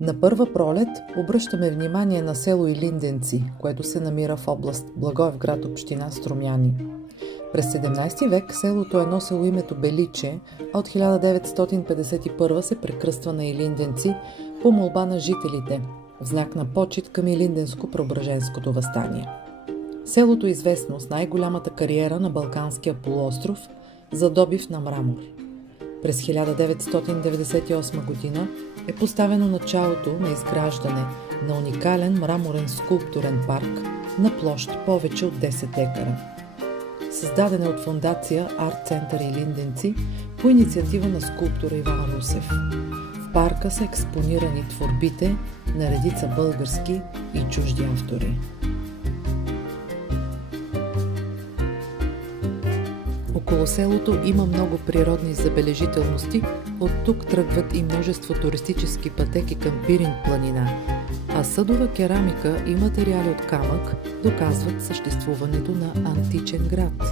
На първа пролет обръщаме внимание на село Илинденци, което се намира в област Благоевград, община Струмяни. През 17 век селото е носило името Беличе, а от 1951 се прекръства на Илинденци по молба на жителите, в знак на почит към Илинденско-Преображенското въстание. Селото е известно с най-голямата кариера на Балканския полуостров за добив на мрамор. През 1998 година е поставено началото на изграждане на уникален мраморен скулптурен парк на площ повече от 10 декара. Създаден е от фондация Арт Център Илинденци по инициатива на скулптора Иван Русев. В парка са експонирани творбите на редица български и чужди автори. Около селото има много природни забележителности, от тук тръгват и множество туристически пътеки към Пирин планина, а съдова керамика и материали от камък доказват съществуването на античен град.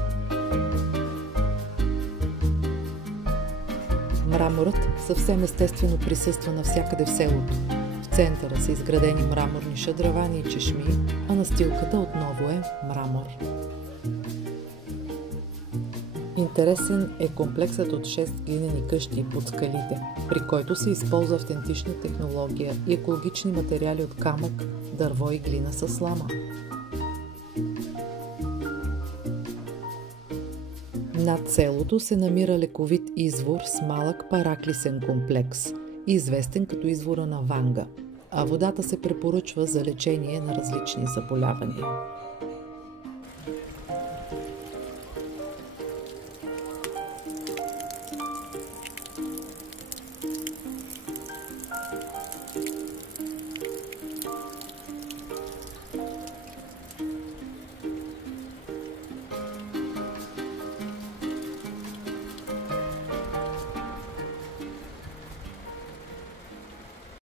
Мраморът съвсем естествено присъства навсякъде в селото. В центъра са изградени мраморни шадравани и чешми, а настилката отново е мрамор. Интересен е комплексът от 6 глинени къщи под скалите, при който се използва автентична технология и екологични материали от камък, дърво и глина със слама. Над селото се намира лековит извор с малък параклисен комплекс, известен като извора на Ванга, а водата се препоръчва за лечение на различни заболявания.